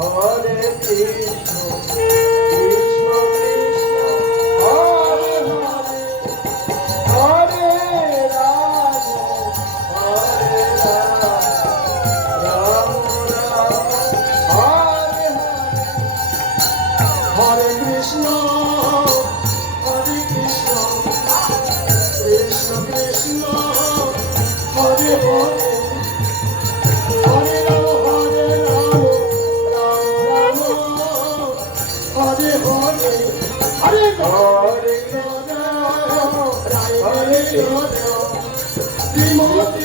Hare Krishna. Hare Hare Shrimati